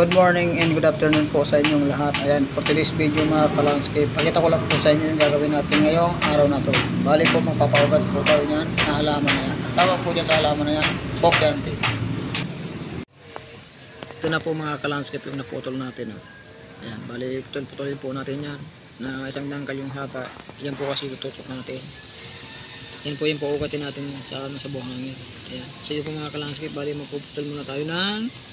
Good morning and good afternoon po sa inyong lahat. Ayan, for today's video mga ka-landscape, pakita ko lang po sa inyo yung gagawin natin ngayong araw na to. Bali po magpapaugat po tayo niyan na halaman na yan. Ang tawag po dyan sa halaman na yan, pokyante. Ito na po mga ka-landscape yung naputol natin. Ayan, bali putol-putolin po natin yan na isang dangkal yung haba. Yan po kasi tututok natin. Yan po yung paugatin natin sa buhangin. Ayan, sige po mga ka-landscape, bali magpuputol muna tayo ng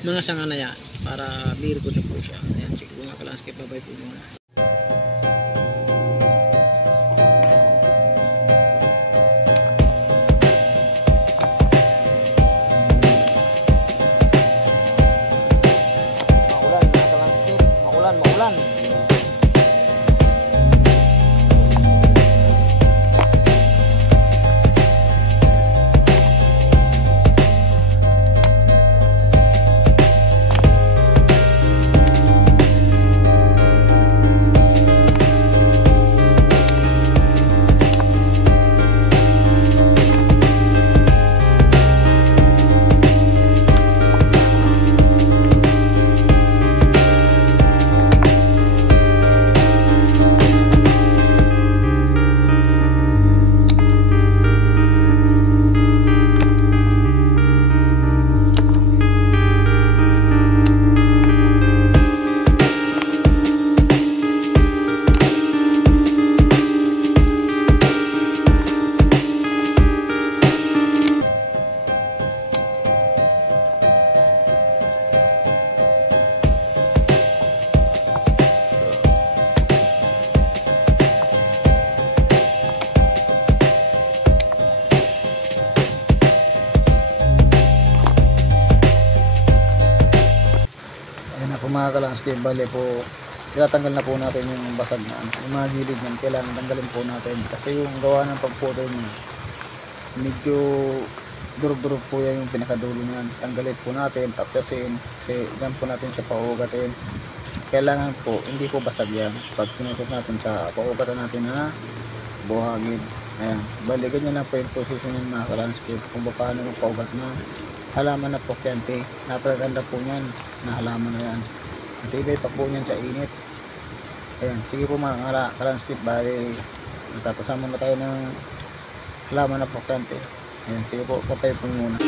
mga sanga na yan para birgo na po siya. Ayan, sige po mga ka-landscape, babay po muna. Maulan mga ka-landscape, maulan. Mga ka-landscape, bali po itatanggal na po natin yung basag na yung mga gilid niyan, kailangan tanggalin po natin kasi yung gawa ng pagputol niya medyo durug-durug po yan yung pinakadulo niyan. Tanggalin po natin, tapasin kasi yan po natin siya paugatin. Kailangan po hindi po basag yan pag sinusok natin sa paugatan natin na buhangin. Ayan, bali ganyan lang po yung position niyan mga ka-landscape kung paano yung paugat na halaman na pokyante. Napakaganda po niyan na halaman na yan. Matibay pa po niyan sa init. Ayan, sige po mga ka-landscape, bali tatasama na tayo ng halaman na pokyante. Ayan, sige po, papay po muna.